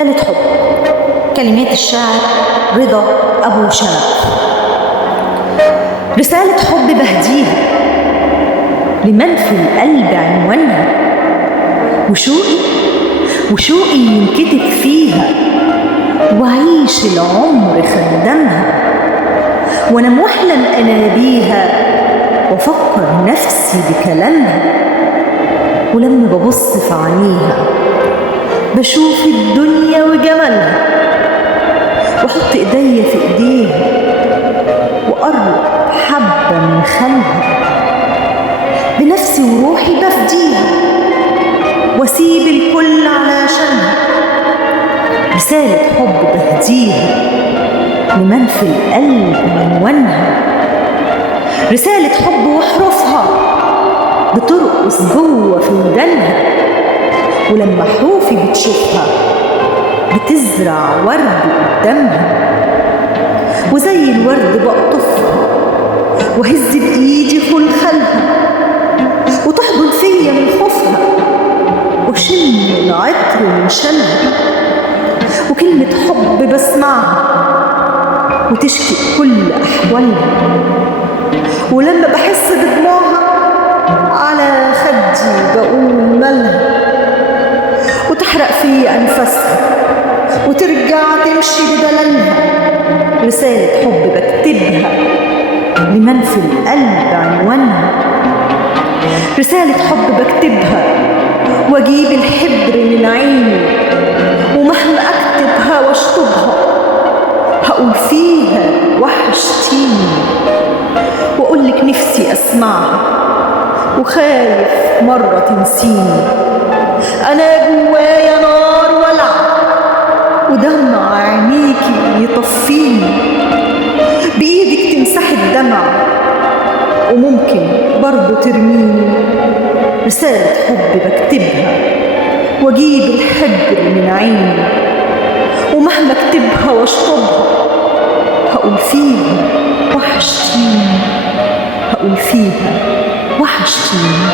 رسالة حب. كلمات الشاعر رضا أبو شنب. رسالة حب بهديها لمن في القلب عنوانها، وشوقي ينكتب فيها، وعيش العمر خدمها، وأنا محلم أنابيها وأفكر نفسي بكلامها. ولما ببص في عينيها بشوف الدنيا وجمالها، وأحط إيديا في إيديها وأقرب حبة من خلها، بنفسي وروحي بفديها وأسيب الكل علشانها. رسالة حب بهديها لمن في القلب عنوانها، رسالة حب وحروفها بترقص جوه في ودانها، ولما حروفي بتشوفها بتزرع ورد قدامها، وزي الورد بقطفها وهز بإيدي خلخلها، وتحضن فيا من خوفها وشم العطر من شمها، وكلمة حب بسمعها وتشكي كل أحوالها، ولما بحس بدموعها على خدي بقول مالها، وتحرق في أنفاسها وترجع تمشي بدلالها. رسالة حب بكتبها لمن في القلب عنوانها، رسالة حب بكتبها واجيب الحبر من عيني، ومهما اكتبها واشطبها هقول فيها وحشتيني، واقولك نفسي اسمعها وخايف مرة تنسيني. انا جوايا نار ولع ودمع عينيكي يطفيني، بايدك تمسحي الدمع وممكن برضو ترميني. رسالة حب بكتبها واجيب الحبر من عيني، ومهما اكتبها واشطبها هقول فيها وحشتيني، هقول فيها وحشتيني.